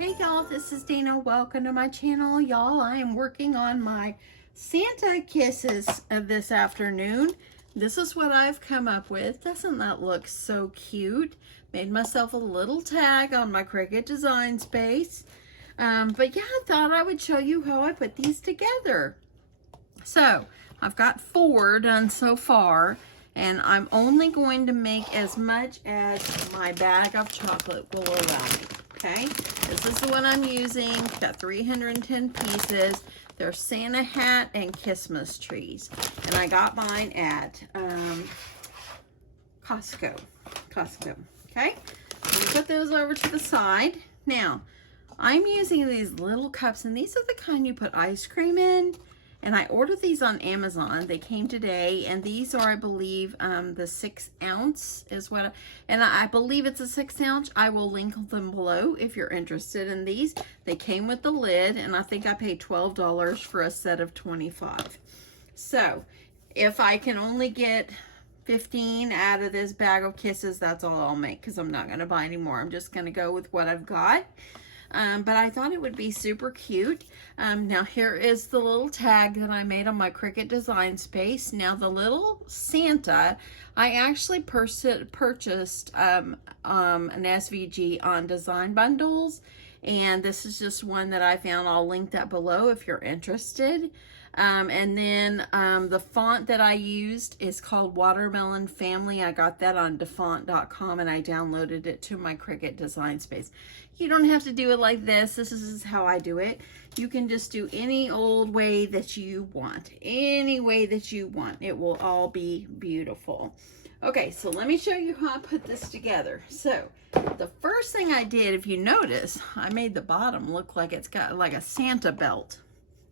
Hey y'all, this is Deanna. Welcome to my channel. Y'all, I am working on my Santa kisses of this afternoon. This is what I've come up with. Doesn't that look so cute? Made myself a little tag on my Cricut Design Space. But yeah, I thought I would show you how I put these together. So, I've got 4 done so far, and I'm only going to make as much as my bag of chocolate will allow me. Okay, this is the one I'm using. Got 310 pieces. They're Santa hat and Christmas trees, and I got mine at Costco. Okay, let me put those over to the side. Now, I'm using these little cups, and these are the kind you put ice cream in. And I ordered these on Amazon. They came today, and these are, I believe, the 6 ounce is what, and I believe it's a 6 ounce. I will link them below if you're interested in these. They came with the lid, and I think I paid $12 for a set of 25. So, if I can only get 15 out of this bag of kisses, that's all I'll make, because I'm not going to buy any more. I'm just going to go with what I've got. But I thought it would be super cute. Now here is the little tag that I made on my Cricut Design Space. Now the little Santa, I actually purchased an SVG on Design Bundles. And this is just one that I found. I'll link that below if you're interested. And then the font that I used is called Watermelon Family. I got that on defont.com and I downloaded it to my Cricut Design Space. You don't have to do it like this. This is how I do it. You can just do any old way that you want. Any way that you want. It will all be beautiful. Okay, so let me show you how I put this together. So, the first thing I did, if you notice, I made the bottom look like it's got like a Santa belt.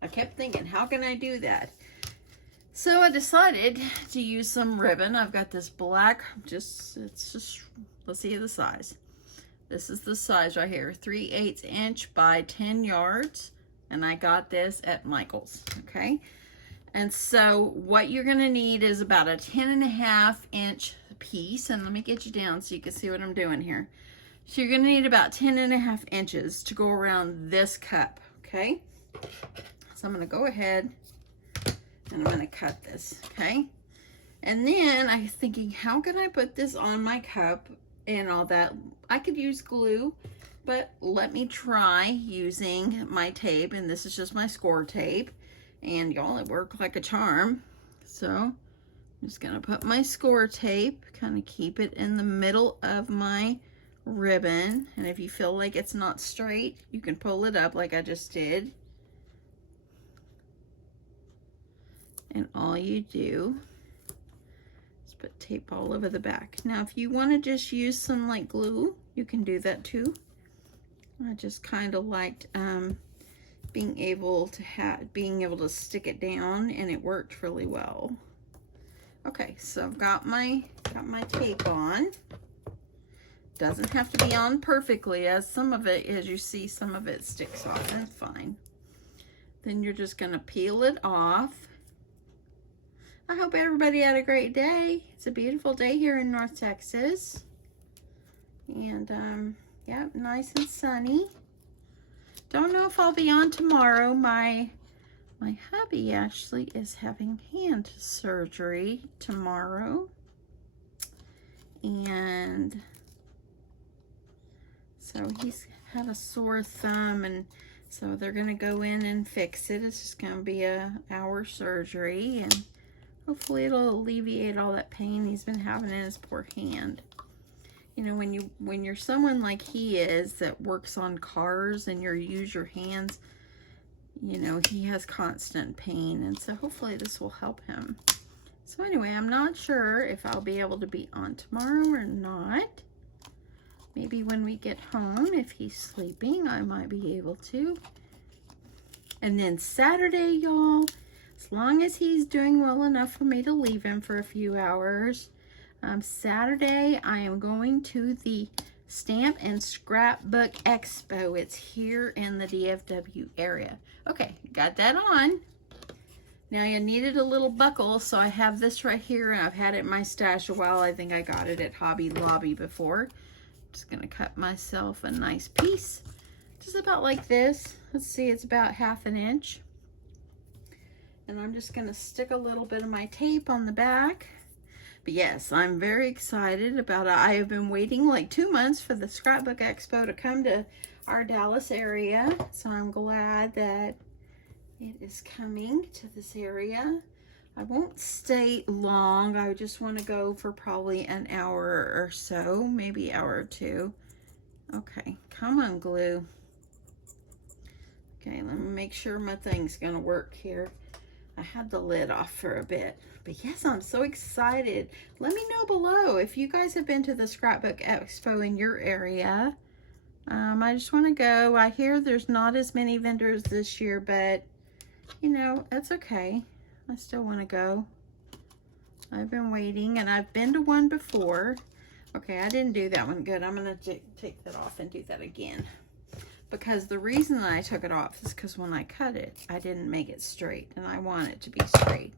I kept thinking, how can I do that? So I decided to use some ribbon. I've got this black, it's just, let's see the size. This is the size right here, 3/8 inch by 10 yards. And I got this at Michael's, okay? And so what you're gonna need is about a 10.5 inch piece. And let me get you down so you can see what I'm doing here. So you're gonna need about 10.5 inches to go around this cup, okay? So I'm gonna go ahead and I'm gonna cut this, okay? And then I was thinking, how can I put this on my cup and all that? I could use glue, but let me try using my tape, and this is just my score tape. And y'all, it worked like a charm. So I'm just gonna put my score tape, kind of keep it in the middle of my ribbon. And if you feel like it's not straight, you can pull it up like I just did. And all you do is put tape all over the back. Now, if you want to just use some like glue, you can do that too. I just kind of liked being able to stick it down, and it worked really well. Okay, so I've got my tape on. Doesn't have to be on perfectly, as some of it, as you see, some of it sticks off. That's fine. Then you're just gonna peel it off. I hope everybody had a great day. It's a beautiful day here in North Texas. And yeah, nice and sunny. Don't know if I'll be on tomorrow. My hubby actually is having hand surgery tomorrow. And so he's had a sore thumb, and so they're gonna go in and fix it. It's just gonna be an hour surgery, and hopefully it'll alleviate all that pain he's been having in his poor hand. You know, when you're someone like he is that works on cars and you use your hands, you know, he has constant pain, and so hopefully this will help him. So anyway, I'm not sure if I'll be able to be on tomorrow or not. Maybe when we get home, if he's sleeping, I might be able to. And then Saturday, y'all, as long as he's doing well enough for me to leave him for a few hours, Saturday I am going to the Stamp and Scrapbook Expo. It's here in the DFW area. Okay, got that on. Now you needed a little buckle, so I have this right here, and I've had it in my stash a while. I think I got it at Hobby Lobby before. Just gonna cut myself a nice piece just about like this. Let's see, it's about 1/2 inch. And I'm just gonna stick a little bit of my tape on the back. But yes, I'm very excited about it. I have been waiting like 2 months for the Scrapbook Expo to come to our Dallas area. So I'm glad that it is coming to this area. I won't stay long. I just want to go for probably an hour or so, maybe an hour or 2. Okay, come on, glue. Okay, let me make sure my thing's gonna work here. I had the lid off for a bit, but yes, I'm so excited. Let me know below if you guys have been to the Scrapbook Expo in your area. I just want to go. I hear there's not as many vendors this year, but you know, that's okay. I still want to go. I've been waiting, and I've been to one before. Okay, I didn't do that one good. I'm going to take that off and do that again. Because the reason that I took it off is because when I cut it, I didn't make it straight, and I want it to be straight.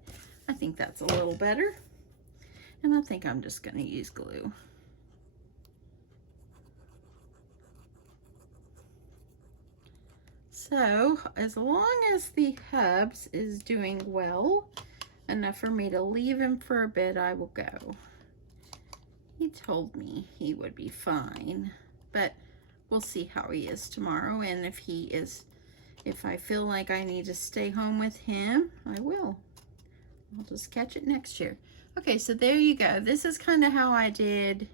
I think that's a little better. And I think I'm just going to use glue. So, as long as the hubs is doing well, enough for me to leave him for a bit, I will go. He told me he would be fine, but we'll see how he is tomorrow, and if I feel like I need to stay home with him, I will. I'll just catch it next year. Okay, so there you go. This is kind of how I did,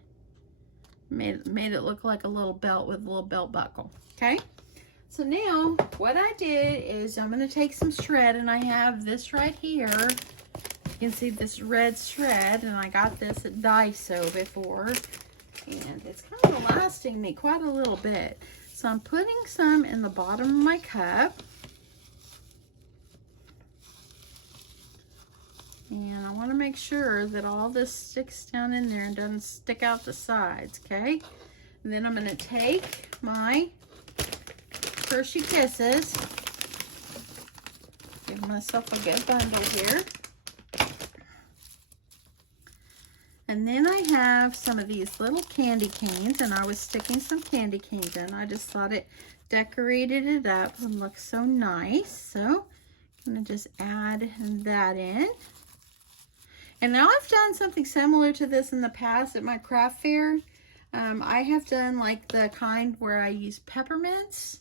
made it look like a little belt with a little belt buckle, okay? So now what I did is I'm going to take some shred, and I have this right here. You can see this red shred, and I got this at Daiso before, and it's kind of lasting me quite a little bit. So I'm putting some in the bottom of my cup, and I want to make sure that all this sticks down in there and doesn't stick out the sides, okay? And then I'm going to take my Hershey Kisses. Give myself a good bundle here. And then I have some of these little candy canes, and I was sticking some candy canes in. I just thought it decorated it up and looked so nice. So I'm going to just add that in. And now I've done something similar to this in the past at my craft fair. I have done like the kind where I use peppermints.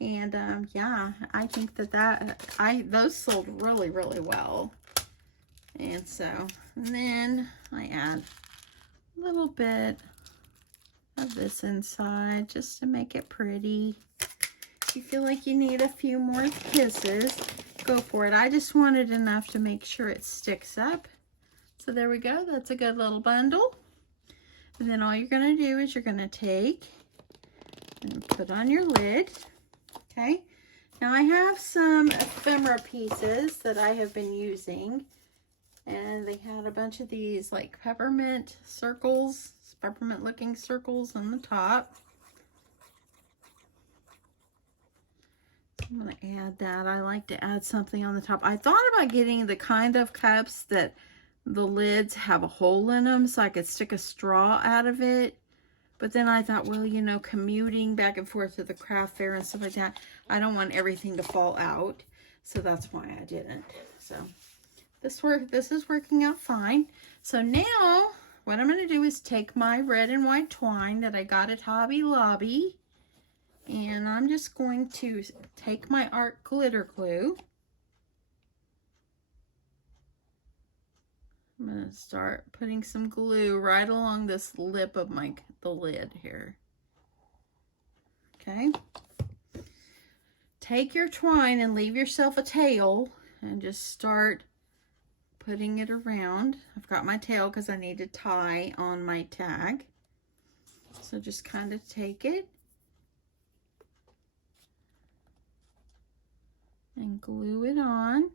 And yeah, I think those sold really, really well. And so, and then I add a little bit of this inside just to make it pretty. If you feel like you need a few more kisses, go for it. I just wanted enough to make sure it sticks up. So there we go. That's a good little bundle. And then all you're going to do is you're going to take and put on your lid. Okay, now I have some ephemera pieces that I have been using, and they had a bunch of these like peppermint circles, peppermint looking circles on the top. So I'm going to add that. I like to add something on the top. I thought about getting the kind of cups that the lids have a hole in them so I could stick a straw out of it. But then I thought, well, you know, commuting back and forth to the craft fair and stuff like that, I don't want everything to fall out. So that's why I didn't. So this is working out fine. So now what I'm going to do is take my red and white twine that I got at Hobby Lobby. And I'm just going to take my art glitter glue. I'm going to start putting some glue right along this lip of the lid here. Okay. Take your twine and leave yourself a tail and just start putting it around. I've got my tail because I need to tie on my tag. So just kind of take it and glue it on.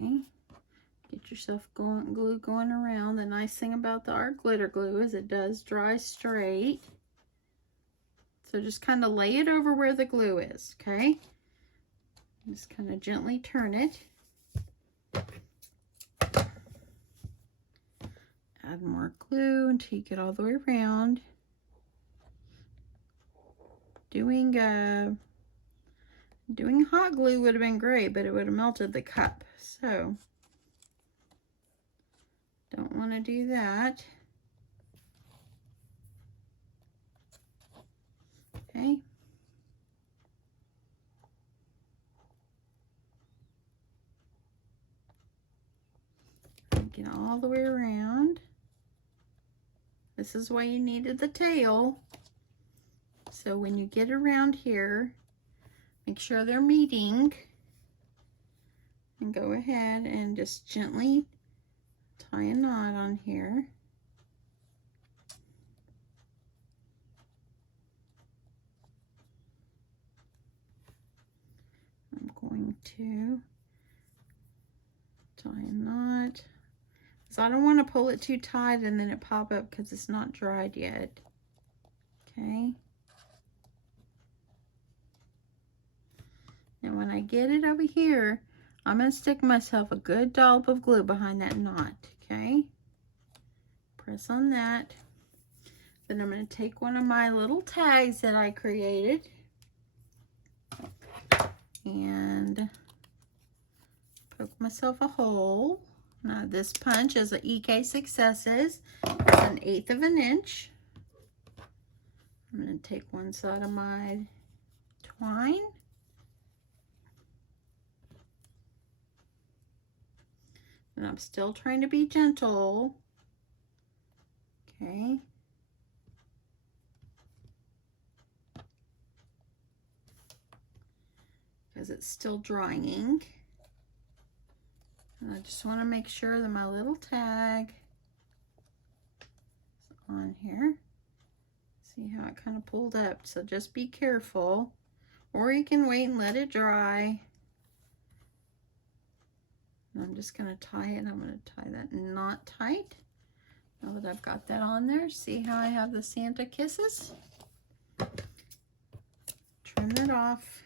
Okay, get yourself glue going around. The nice thing about the art glitter glue is it does dry straight. So just kind of lay it over where the glue is, okay? Just kind of gently turn it. add more glue until you get all the way around. Doing hot glue would have been great, but it would have melted the cup. So don't want to do that. Okay. Get all the way around. This is why you needed the tail. So when you get around here, make sure they're meeting. And go ahead and just gently tie a knot on here. I'm going to tie a knot. So I don't want to pull it too tight and then it pop up because it's not dried yet. Okay. And when I get it over here, I'm going to stick myself a good dollop of glue behind that knot. Okay. Press on that. Then I'm going to take one of my little tags that I created and poke myself a hole. Now this punch is an EK Successes. It's 1/8 of an inch. I'm going to take one side of my twine. And I'm still trying to be gentle. Okay. Because it's still drying. And I just want to make sure that my little tag is on here. See how it kind of pulled up. So just be careful. Or you can wait and let it dry. And I'm just going to tie it. I'm going to tie that knot tight. Now that I've got that on there, see how I have the Santa kisses? Trim it off.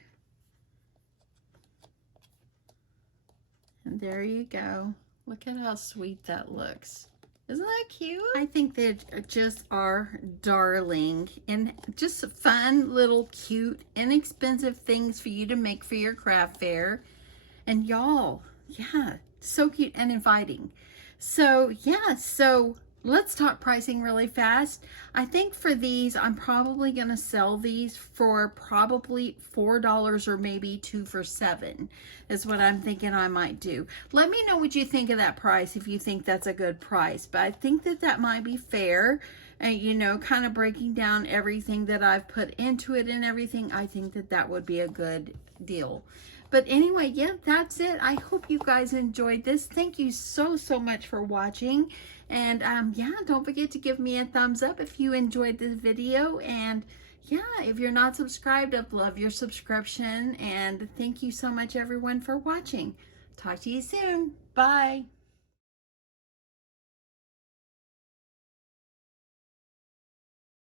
And there you go. Look at how sweet that looks. Isn't that cute? I think they just are darling and just fun, little, cute, inexpensive things for you to make for your craft fair. And y'all, yeah, so cute and inviting. So yeah, so let's talk pricing really fast. I think for these, I'm probably going to sell these for probably $4 or maybe 2 for $7 is what I'm thinking I might do. Let me know what you think of that price if you think that's a good price. But I think that that might be fair. And you know, kind of breaking down everything that I've put into it and everything, I think that that would be a good deal. But anyway, yeah, that's it. I hope you guys enjoyed this. Thank you so much for watching. And yeah, don't forget to give me a thumbs up if you enjoyed this video. And yeah, if you're not subscribed, I'd love your subscription. And thank you so much, everyone, for watching. Talk to you soon. Bye.